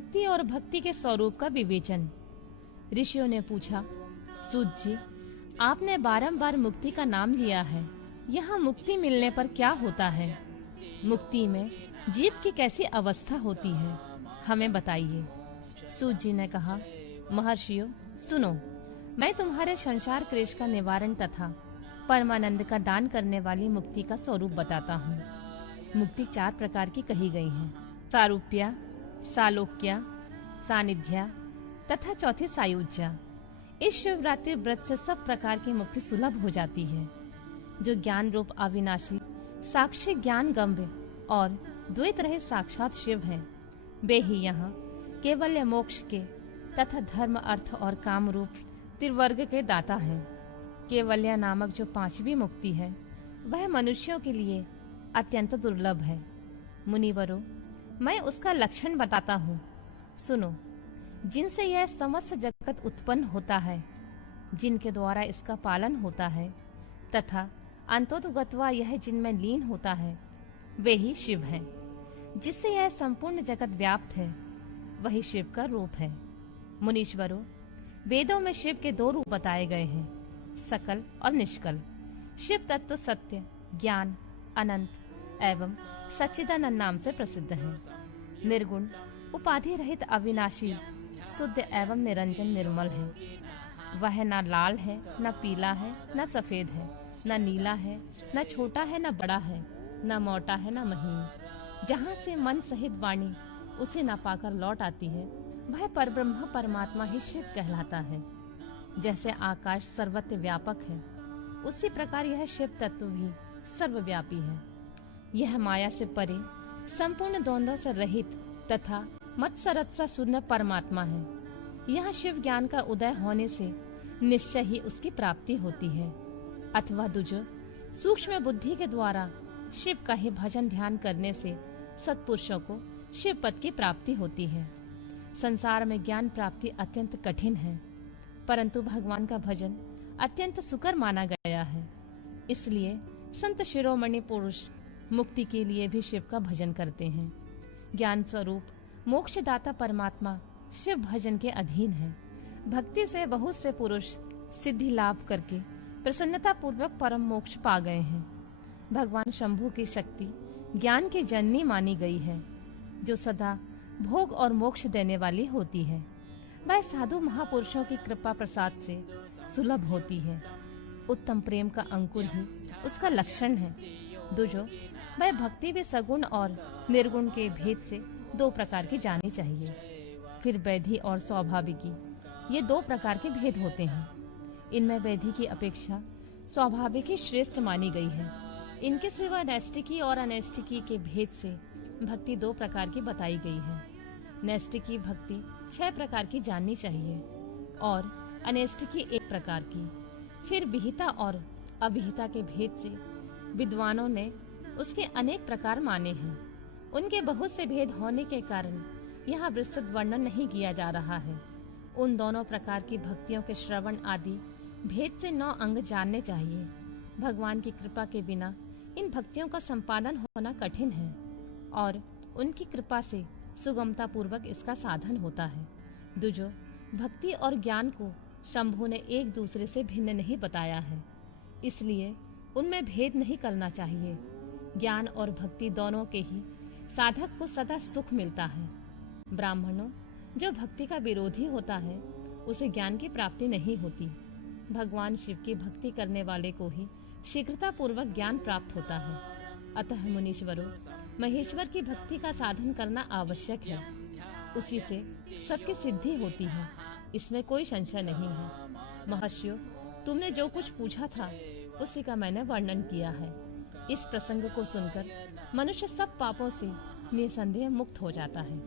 मुक्ति और भक्ति के स्वरूप का विवेचन। ऋषियों ने पूछा, सूत जी, आपने बारंबार मुक्ति का नाम लिया है, यहाँ मुक्ति मिलने पर क्या होता है? मुक्ति में जीव की कैसी अवस्था होती है, हमें बताइए। सूत जी ने कहा, महर्षियों सुनो, मैं तुम्हारे संसार क्लेश का निवारण तथा परमानंद का दान करने वाली मुक्ति का स्वरूप बताता हूँ। मुक्ति 4 प्रकार की कही गई है, सारूप्या, सालोक्या, सानिध्या तथा चौथी सायुज्या। इस शिवरात्रि व्रत से सब प्रकार की मुक्ति सुलभ हो जाती है। जो ज्ञान रूप अविनाशी साक्षी ज्ञान गम्य और द्वैत रहित साक्षात शिव हैं, वे ही यहाँ केवल मोक्ष के तथा धर्म अर्थ और काम रूप त्रिवर्ग के दाता हैं। केवल्य नामक जो 5वीं मुक्ति है, वह मनुष्यों के लिए अत्यंत दुर्लभ है। मुनिवरों, मैं उसका लक्षण बताता हूँ, सुनो। जिनसे यह समस्त जगत उत्पन्न होता है, जिनके द्वारा इसका पालन होता है तथा अंतोतगत्वा यह जिनमें लीन होता है, वे ही शिव हैं। जिससे यह संपूर्ण जगत व्याप्त है, वही शिव का रूप है। मुनीश्वरों, वेदों में शिव के 2 रूप बताए गए हैं, सकल और निष्कल। शिव तत्व सत्य, ज्ञान, अनंत एवं सच्चिदानंद नाम से प्रसिद्ध है। निर्गुण, उपाधि रहित, अविनाशी, शुद्ध एवं निरंजन निर्मल है। वह न लाल है, न पीला है, न सफेद है, न नीला है, न छोटा है, न बड़ा है, न मोटा है, न महीन। जहाँ से मन सहित वाणी उसे न पाकर लौट आती है, वह परब्रह्म परमात्मा ही शिव कहलाता है। जैसे आकाश सर्वत्र व्यापक है, उसी प्रकार यह शिव तत्व भी सर्वव्यापी है। यह माया से परे, संपूर्ण द्वंद्वों से रहित तथा मत्सरत सा शुद्ध परमात्मा है। यह शिव ज्ञान का उदय होने से निश्चय ही उसकी प्राप्ति होती है, अथवा दूजो सूक्ष्म बुद्धि के द्वारा शिव का ही भजन ध्यान करने से सत्पुरुषों को शिव पद की प्राप्ति होती है। संसार में ज्ञान प्राप्ति अत्यंत कठिन है, परंतु भगवान का भजन अत्यंत सुकर माना गया है। इसलिए संत शिरोमणि पुरुष मुक्ति के लिए भी शिव का भजन करते हैं। ज्ञान स्वरूप मोक्षदाता परमात्मा शिव भजन के अधीन है। भक्ति से बहुत से पुरुष सिद्धि लाभ करके प्रसन्नता पूर्वक परम मोक्ष पा गए हैं। भगवान शंभु की शक्ति ज्ञान की जननी मानी गई है, जो सदा भोग और मोक्ष देने वाली होती है। वह साधु महापुरुषों की कृपा प्रसाद से सुलभ होती है। उत्तम प्रेम का अंकुर ही उसका लक्षण है। दूजो, वह भक्ति भी सगुण और निर्गुण के भेद से 2 प्रकार की जानी चाहिए। फिर वैधि और स्वाभाविकी, ये 2 प्रकार के भेद होते हैं। इनमें वैधि की अपेक्षा स्वाभाविकी श्रेष्ठ मानी गई है। इनके सिवा नैष्टिकी और अनैष्टिकी के भेद से भक्ति 2 प्रकार की बताई गई है। नैष्टिकी भक्ति 6 प्रकार की जाननी चाहिए और अनैष्टिकी 1 प्रकार की। फिर विहिता और अविहिता के भेद से विद्वानों ने उसके अनेक प्रकार माने हैं। उनके बहुत से भेद होने के कारण यहाँ विस्तृत वर्णन नहीं किया जा रहा है। उन दोनों प्रकार की भक्तियों के श्रवण आदि भेद से 9 अंग जानने चाहिए। भगवान की कृपा के बिना इन भक्तियों का संपादन होना कठिन है और उनकी कृपा से सुगमता पूर्वक इसका साधन होता है। दूजो, भक्ति और ज्ञान को शंभु ने एक दूसरे से भिन्न नहीं बताया है, इसलिए उनमें भेद नहीं करना चाहिए। ज्ञान और भक्ति दोनों के ही साधक को सदा सुख मिलता है। ब्राह्मणों, जो भक्ति का विरोधी होता है, उसे ज्ञान की प्राप्ति नहीं होती। भगवान शिव की भक्ति करने वाले को ही शीघ्रता पूर्वक ज्ञान प्राप्त होता है। अतः मुनीश्वरों, महेश्वर की भक्ति का साधन करना आवश्यक है। उसी से सबकी सिद्धि होती है, इसमें कोई संशय नहीं है। महर्षियों, तुमने जो कुछ पूछा था उसी का मैंने वर्णन किया है। इस प्रसंग को सुनकर मनुष्य सब पापों से निसंदेह मुक्त हो जाता है।